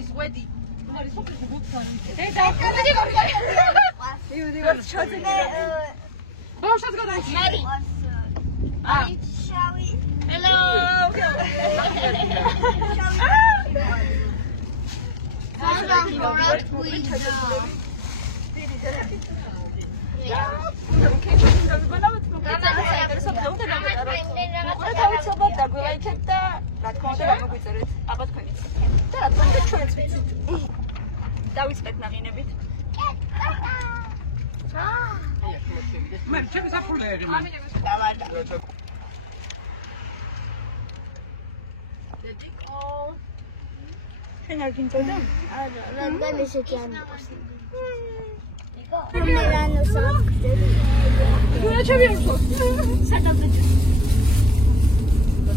ის ვედი. არის სოფლის გუცანი. დედა, ჩოთნე ბავშვს გადაიჭი. აი, შავი. Hello. დავიწყეთ ნაღინებით. მე ჩემი საფულეები. შენ არ გინწოდა? არა, რადგან ესეთი არ მიყავს. მელანოს აღწევი. რა ჩემი არ ხოს? სადაბეჭო.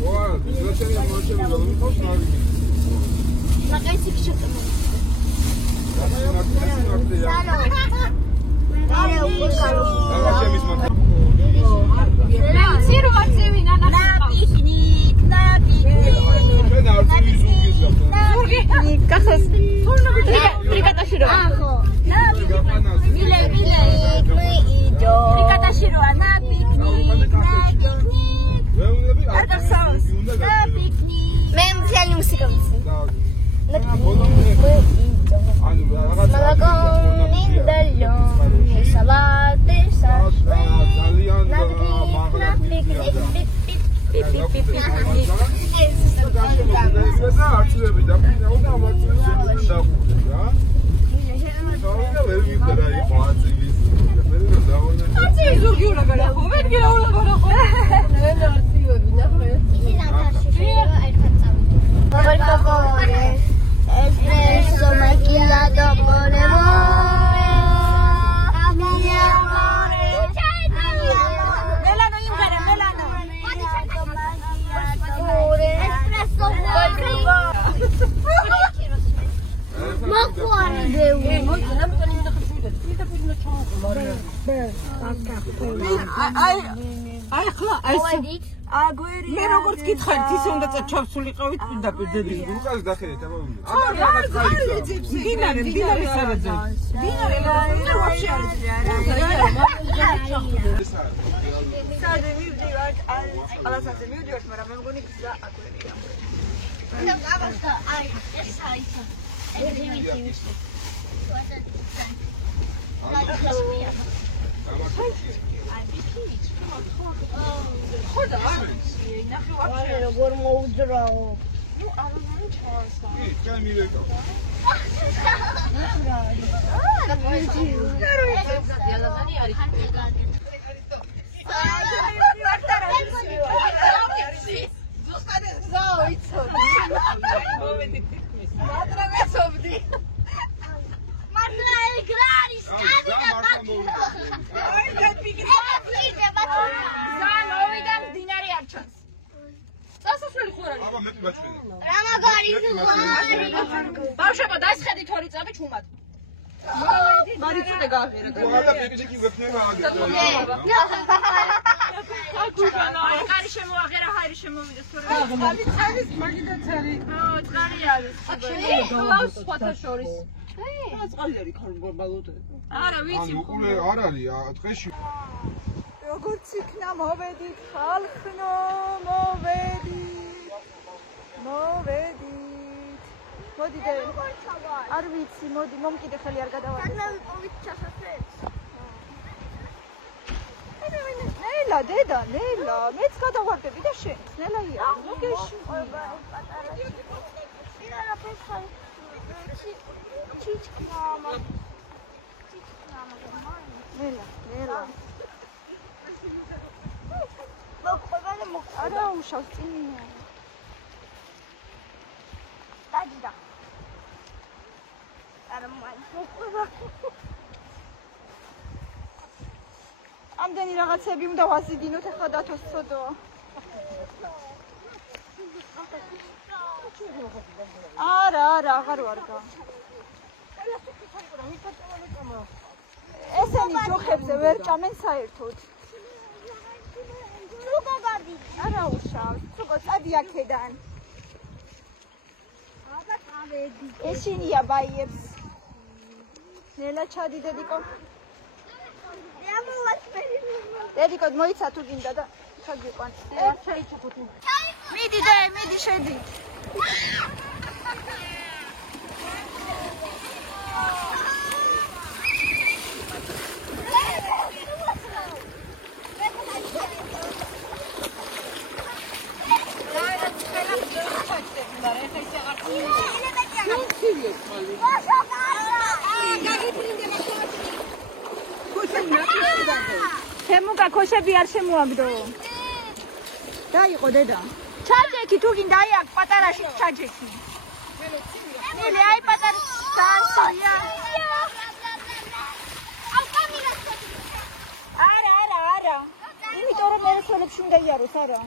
ვა, ზოჩები მოჩები რომ მიყავს ნავი. მაგაიცი შეტომე. მე როგორც გითხარით ის უნდა ჩავსულიყავით პირდაპირ დედი. უკას დახედეთ აბა. დინარე სარაძეებს. დინარე ვაფშე არ იცი არა. სადე მივდივართ, ალასაზე მივდივართ, მაგრამ მე მგონი გზა აკვერია. აი, ეს აიცა. ეს ვიდეო. ხოდა ნახე ვაფშე როგორ მოუძრაო. ნუ არ უნდა ჩავასა. კი, მივეკავ. ბავშვებო დასხედით 2 წამი ჩუმად. მარიცოდე გააღერე. ვალა მეკიჭი ვეფნება აგეთ. კარი შემოაღერა, ჰაერი შემოვიდეს თორემ. არის მაგიდან წარი. წარი არის. ხლავს სხვათა შორის. წყალი არის ხარბალოთ. არა, ვიცი. უკულე არ არის ტყეში. როგორც იქნა მოვედით ხალხნო, მოვედით. მოდი და არ ვიცი, მოდი, მომკიდე ხელი არ გადავარდე. ნავიპოვით ჩასასწრებს. ნელა, დედა, ნელა, მეც გადავარდები და შენ. ნელაია, მოგეში. პატარა. ირანა ფესა. ჩიჩკნამა. ნელა. მოყვება არა, უშავს წინია. დაჯდა. არა მოყვება. ამდენი რაღაცები უნდა ვაზიდინოთ, ახლა დათოს ცოდო. არა, აღარ ვარგა. ესენი ჯოხებზე ვერ ჭამენ საერთოდ. ცუგო გადი. არა უშავს, ცუგო წადი აქედან. ესინია ბაიებს. ნელა ჩადი დედიკო. დედიკო მოიცა თუ გინდა და ჩაგიყვან. ჩაიჩაფო თუ. მიდი და მიდი შედი. თემუკა ქოშები არ შემოაგდო. დაიყო დედა. ჩაჯექი თუ გინდა აი აქ პატარაში ჩაჯექი. მილი აი პატარ სარსია. არა. იმიტომ რომ მერესოლებში უნდა იაროს არა.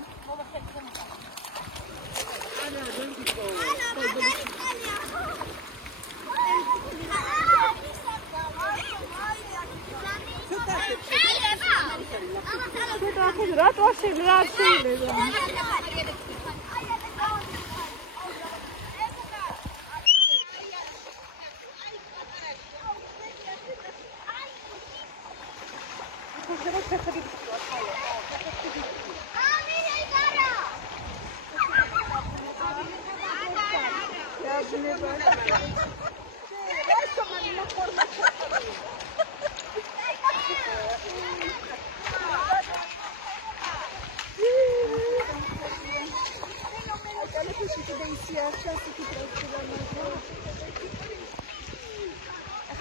რატო შეიძლება?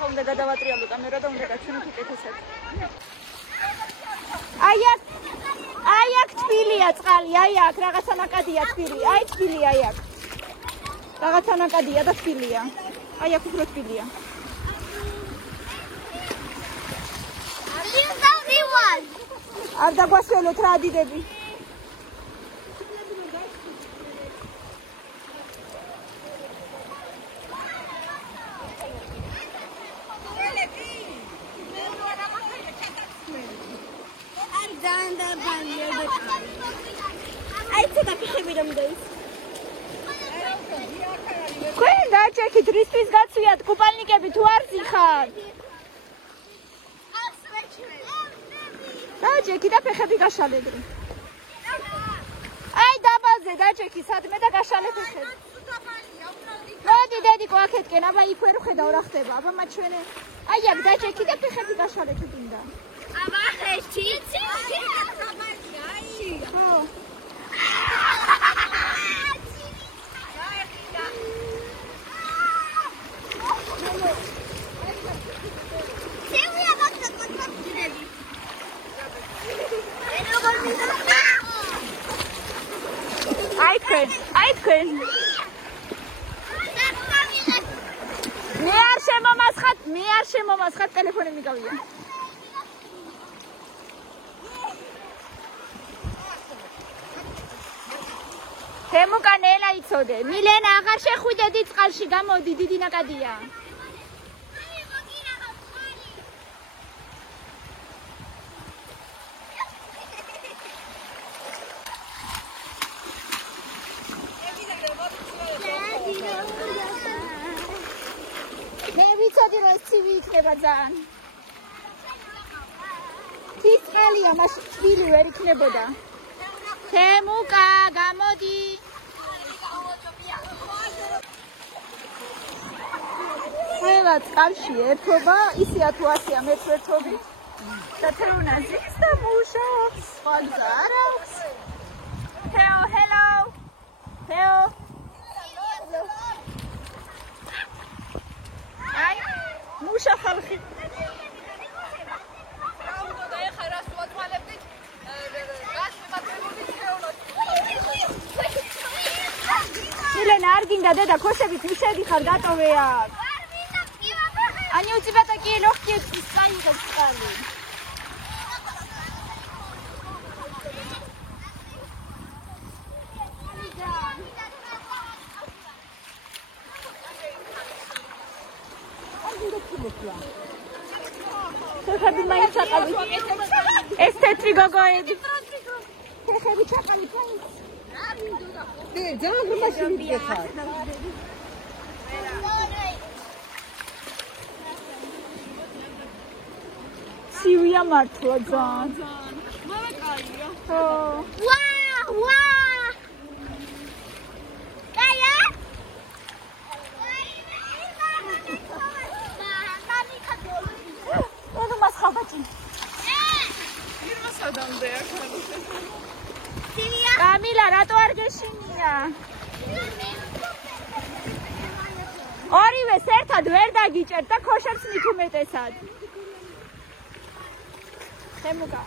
უნდა გადავატრიალო კამერა და უნდა გაჩვენოთ უკეთესად. აი აქ თბილია წყალი, აი აქ რაღაცა ნაკადია თბილი, აი თბილი აი აქ. რაღაცა ნაკადია და თბილია. აი აქ უფრო თბილია. არ დაგვასველოთ რა დიდები. Queen დაჭექით რისთვის გაცვიათ კუპალნიკები თუ არ ზიხარ? დაჭექი და ფეხები გაშალეთ. აი დაბალზე დაჭექი სადმე და გაშალე ფეხები. მოდი დედიკო აქეთკენ, აბა იქვე რო ხედავ რა ხდება, აბა მაჩვენე. აი აქ დაჭექი და ფეხები გაშალე თუ გინდა. აბა ხეში ხო. აი თქვენ მე არ შემომასხათ ტელეფონი მიგავია. თემუკა ნელა იცოდე. მილენა აღარ შეხვიდედი წყალში, გამოდი, დიდი ნაკადია. მე ვიცოდი რომ ცივი იქნება ძალიან. ის წყალია, მაშინ თბილი ვერ იქნებოდა. თემუკა, გამოდი. ყველა წყალში ერთობა, ისეა თუ ასეა მეც ერთობით. და თეუნა ზის და მუშაობს, სხვა გზა არ აქვს. თეო, hello. თეო. აი, მუშა ხალხი. მილენა არ გინდა დედა ქოშებით მიშედი ხარ დატოვე აქ. Они у тебя такие легкие писания, как стали. ხები მაიცაკალი. ეს თეთრი გოგოები. ხები ჩაკალი. ძალიან მაშინ მიდიხარ. ცივია მართლა ძალიან. მარა კაია. ხო. ვა! კაია? ანუ მას ხაბაჭი. ირმა სადამდეა ხალხი. ცივია? კამილა, რატო არ გეშინია? ორივეს ერთად ვერ დაგიჭერთ და ქოშებს მით უმეტესად. ხემუკა.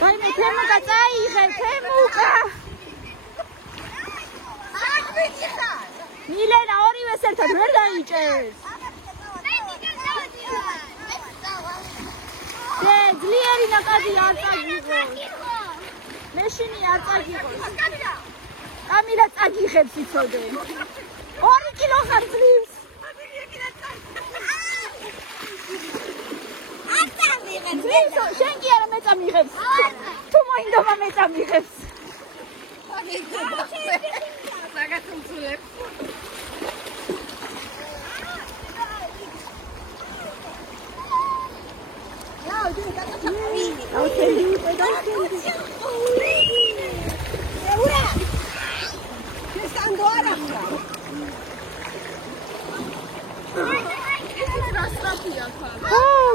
ვაიმე, თემუკა წაიღე, თემუკა. მილენა, ორივეს ერთად ვერ დაიჭერთ. ძლიერი ნაკადი არ წაგიღოს. მეშინი არ წაგიღოს. კამილა წაგიღებს იცოდე. 2 კილო ხარ ძლივს. შენ კი არა მეწამიღებს. თუ მოინდომა მეწამიღებს. საგათუმცულებს.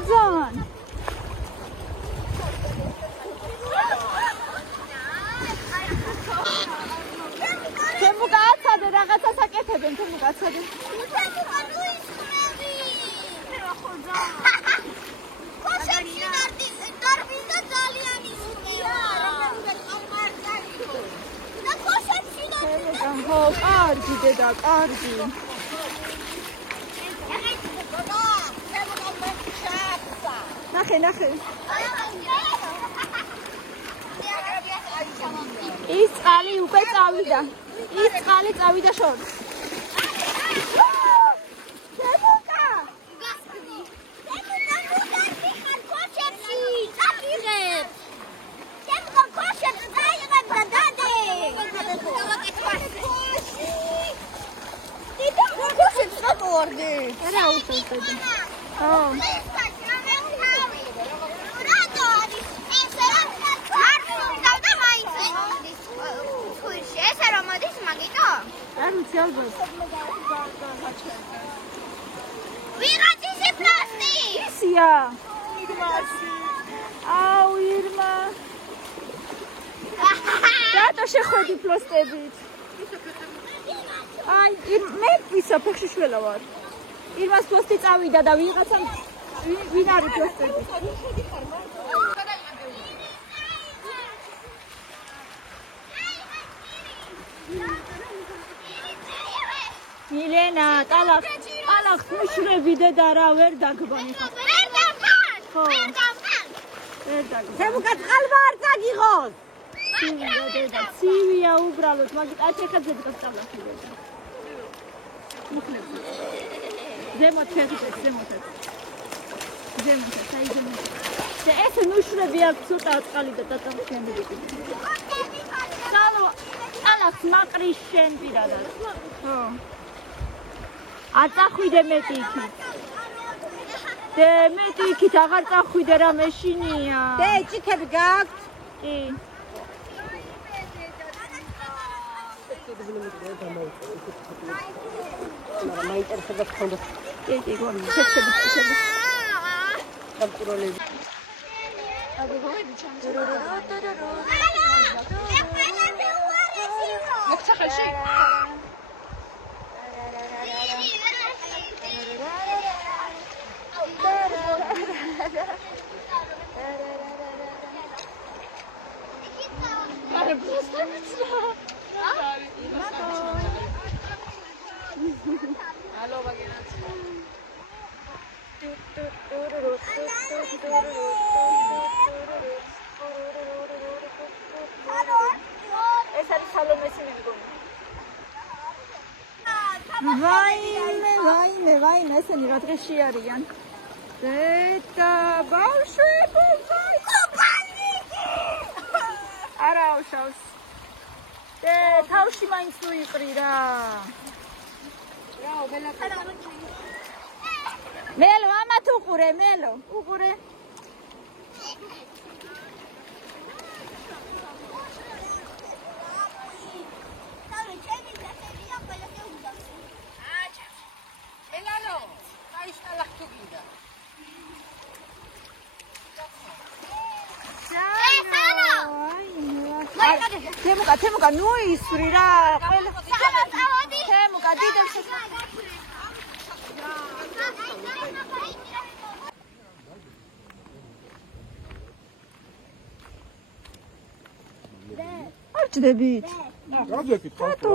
ძალიან. თემუკა აცადე რაღაცას აკეთებენ, თემუკა აცადე. ხო, კარგი დედა, კარგი. ნახე. ის წყალი უკვე წავიდა. ის წყალი წავიდა შორს. არა უშევდები. ხო. არ ვიცი ალბათ. ვიღაც ისე პლასტი. ისია. აუ ირმა. რატო შეხვედი პლასტებით? აი, მე ვისა ფეხში შველა ვარ. ირმას პლასტი წავიდა და ვიღაცამ ვინ არის პლასტები? მილენა, ტალახს მიშრები დედა რა ვერ დაგბანი ხარ. ვერ დავხარ. ხო. ვერ დაგბანი. თემუკა წყალმა არ წაგიღოს. ცივია უბრალოდ, მაგით ათეხებზე დგას ტალახი დედა. მუხლებს. ზემოთ შეგიწევთ, ზემოთ. აი ზემოთ. და ეს მიშრები აქვს ცოტა წყალი და ტატახი ამბობი. ტალახს მაყრის შენ პირადად. ხო. არ წახვიდე მეტი იქით. მეტი იქით აღარ წახვიდე რა მეშინია. ჭიქები გააქვთ? კი. მაინტერესებდა ხონდა. კი, გონი. შექები. დამკუროლები. მოხცა ხელში? Алло, вагинат. ეს არის სალომესი მეგონი. ვაიმე, ისინი რა დღეში არიან? დედა, ბავშვები, არა უშავს. თავში მაინც ნუ იყრი რა. მელო, ამათ უყურე, მელო, უყურე. თემუკა, ნუ ისვრი რა. თემუკა, დიდებს არ ჭდებით. გაძექით ხალხო,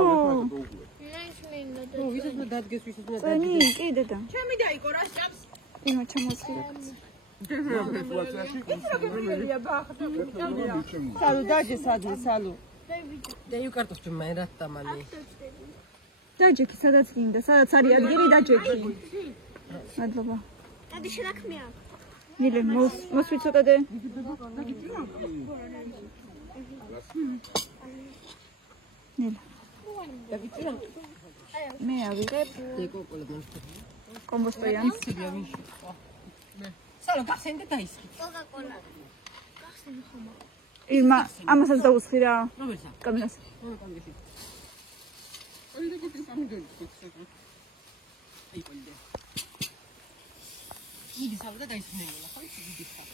ვისაც დადგეს, ვისაც უნდა წენი, კი დედა. ჩემი დაიკო რა შავს. იმა ჩამოსხირა. სალო დაჯე სადმე სალო დეიუ კარტოფი მე რა თამალი დაჯექი სადაც გინდა სადაც არის ადგილი დაჯექი მადლობა დადი შრაქმია მილე მოსვი ცოტადე ნელა მე ავიღებ დეკოკოლე მოსტო კომბოსტოიანს სალო გახსენდა დაისხი კოკაკოლა ირმა ამასაც დაუსხი რა რომელსა კამილას მიდი სალო და დაისხნელა ხო მიდი ხა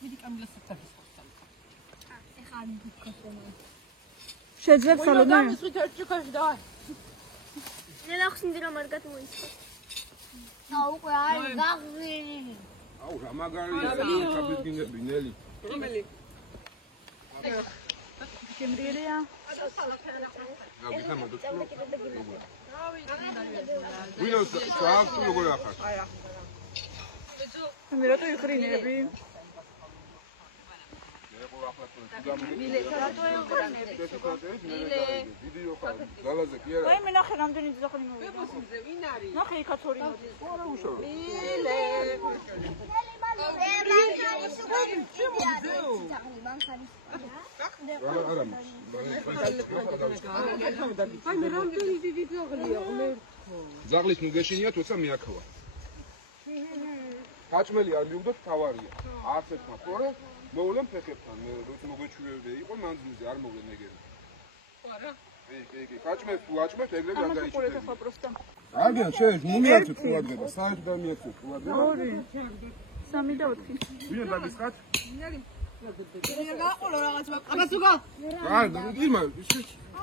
მიდი კამილას საფთაფის ხალხ ეხა მიქოსონა შეძლებ სალო და გამისვით ერთ ჩიქაში და ნელა ხსნდი რომ არ გათმოისხო და უკვე არის გაღრილი აუ რა მაგარია კაფის გინდები ნელი რომელი შემრიელია ვინოს ჩაავტო როგორ ახარ მე რატო იყრინები მილე რატო იყრინები ვიდეო ხარ გალაზე კი არა ვაი მე ნახე რამდენი ძაღლი მოვიდა ბოსიმზე ვინ არის ნახე იქაც ორი მოდის არა უშავ მილე არა აი მე რამდენი დიდი ძაღლია ღმერთო ზაღლის ნუ გეშინია თორსა მეაქვა გაჭმელი არ მიუგდოთ თავარია არც ერთმა თორე მოვლენ ფეხებთან მე როცა მოგეჩვევდი იყო მანძილზე არ მოვლენ ეგრე არა კი გაჭმე თუ აჭმეთ ეგრე ამას გადაიჭრე უყურეთ ახლა პროსტა აგიან შენ ნუ მიაცეთ ყურადღება საერთოდ და მიაცეთ ყურადღება ორი 3 და 4 ვინ დაგისხათ მე გაყოლო რაღაც აბასუგა არა ირმა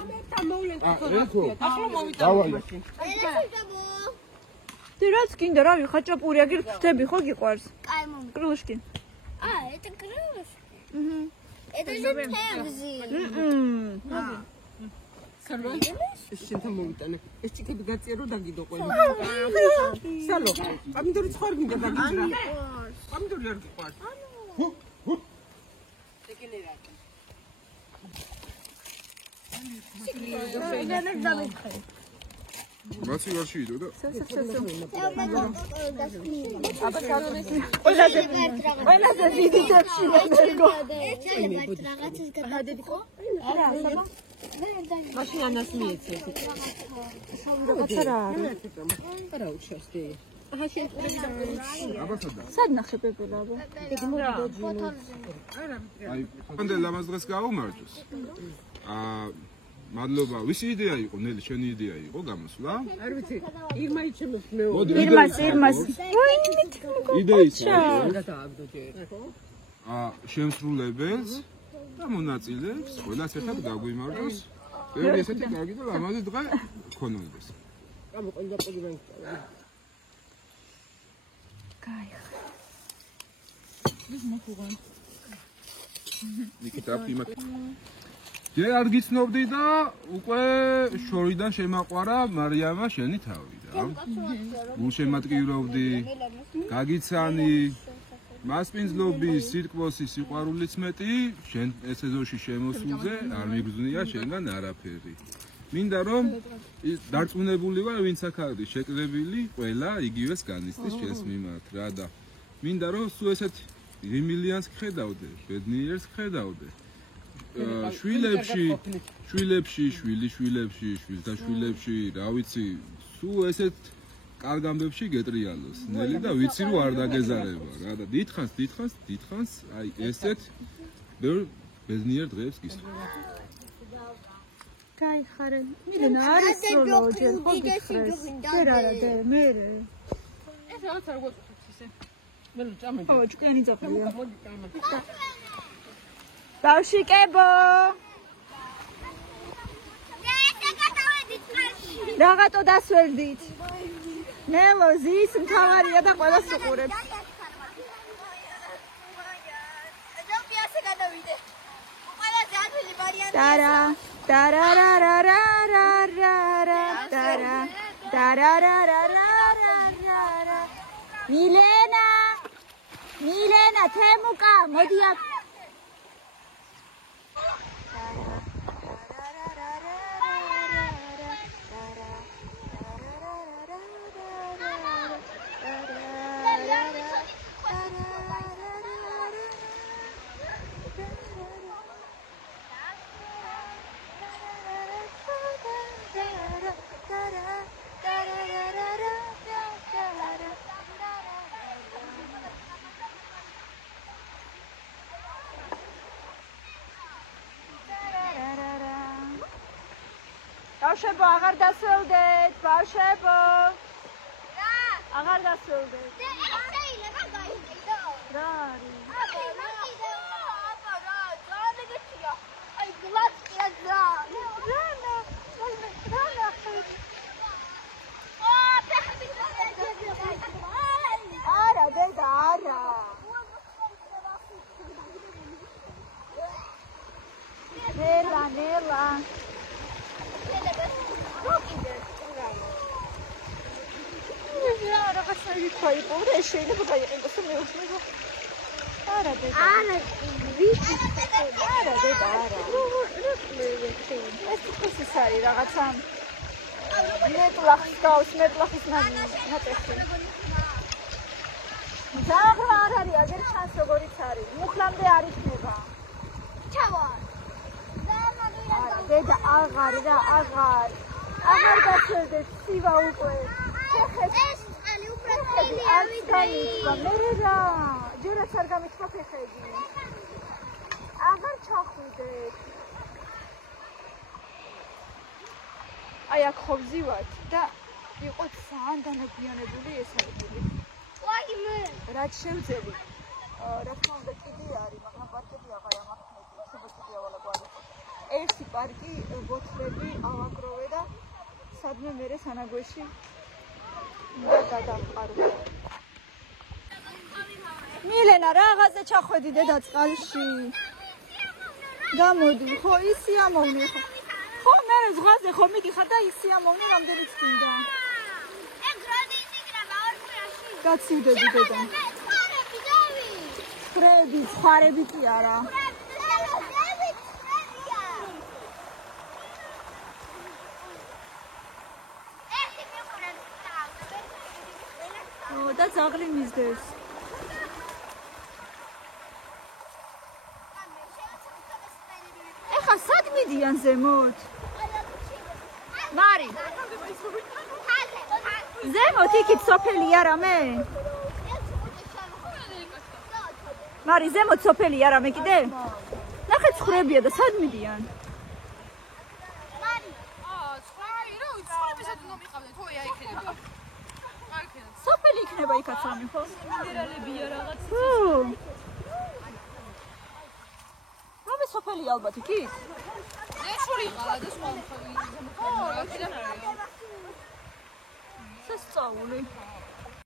ამერთან მოვლენ ეთო ახლა მოვიდა დავაი დი რაც გინდა რავი ხაჭაპური აგერ ხვდები ხო გიყვარს კაი მომი კრუშკი это крылышки აჰა это же пемзи შენთან მოვიტანე ეს ჭიქები გაწირო დაგიდო ყველა სალო პამიდორი ცხარ გინდა დაგიძრა პამიდორი არ გიყვარს მაცი არ შეიდო და ყველაზე დიდი დებში მეგო რაღაცის გადადიდო არა საბა მაშინ ანას მიეცე რაღაცა რა არა უჩასდი აჰა შენ ყურები დაყურე აბასადა სად ნახე პეპელა აბა აი ხანდ ლამაზ დღეს გაუმარჯოს მადლობა ვისი იდეა იყო ნელი შენი იდეა იყო გამოსვლა არ ვიცი ირმა იჩემს მე ირმას იდეისა და დააგდო ჯერ შემსრულებელს და მონაწილეებს ყველას ერთად გაგვიმარჯოს ბევრი ესეთი კარგი და ლამაზი დღე ქონონდეს გამოყენდა პროგრამა кайх ნიკიტა ფიმა ჯერ არ გიცნობდი და უკვე შორიდან შემაყვარა მარიამა შენი თავი და უშემატკივრობდი გაგიცანი მასპინძლობი სიტყვოსი სიყვარულიც მეტი შენ ეს ეზოში შემოსულზე არ მიგზნია შენგან არაფერი მინდა რომ დარწმუნებული ვარ ვინც აქ არის შეკრებილი ყველა იგივეს განიცდის ჩვენს მიმართ რა და მინდა რომ სულ ესეთ რიმილიანს ხედავდე ბედნიერს ხედავდე შვილებში შვილთა შვილებში რა ვიცი სულ ესეთ კარგ ამბებში გეტრიალოს ნელი და ვიცი რომ არ დაგეზარება რა და დიდხანს აი ესეთ ბედნიერ დღეებს გისურვებ გაიხარე მიდენა არის სოლო ჯერ ჯერ არა და მე ეს რაღაც არ გვაწუხებს ისე მე ჭამე ხო ჭკიანი ძაფია ბავშვიკებო რაღაცო დასვერდით ნელო ზის მთავარია და ყველას უყურებს Tara Milena Temuka Modia ბავშვებო, აღარ დასველდეთ, ბავშვებო. რა? აღარ დასველდეთ. შეიძლება გაიგიდო. რა არის? აბა რა, ძალეგეთია. აი გლაცია ძა. რანა. არა, დედა, არა. ნელა. რაღაცა იქაა იპოვე შეიძლება გაიყიდოს მე ვთქვი არა დედა არა ეს ის არის რაღაცა მეტლახის გავს მეტლახის ნატეხი ზაღლა არ არის აგერ ჩანს როგორიც არის მუხლამდე არ იქნება ჩავარ დედა აღარ გასვერდეთ სივა უკვე ეს წელი უფრო წელი ავიდა მე რა ჯერაც არ გამიჩვა ფეხები აღარ ჩახვიდეთ აი აქ ხო ვზივართ და იყო ძალიან განაგვიანებული ეს ადგილი ვაიმე რაც შევძელი რა თქმა უნდა კიდე არის მაგრამ პარკები აღარ ამახნები შეგეძლო ავალაგვარი ერთი პარკი ბოთლები ავაგროვე და სადმე მერე სანაგვეში გადამყარო. მილენა რაღაცა ჩახვედი დედა წყალში. გამოდი, ხო ისი ამოვნე ხო. ხო მე ზღვაზე ხო მიგიხარ და ისი ამოვნე რამდენი წმინდა. ეგ როდი იგრა მაორფრაში. გაცივდები დედა. ცხარები კი არა. და ზაღლი მისდეს. ეხა სად მიდიან ზემოთ? მარი. ზემოთ იქით სოფელი არა მე? მარი ზემოთ სოფელი არა მე კიდე? ნახე ცხვრებია და სად მიდიან? მარი. ცხვრები რა ვიცი, ცხვრებისად უნდა მიყავდეთ, ой აი იქნება. სოფელი იქნება იქაც ამი ხო? მინერალებია რაღაც. რომე სოფელი ალბათ იქით? ეშური ყალა და სხვა მხოლოდ. ხო, აქედან არის. სასწაული.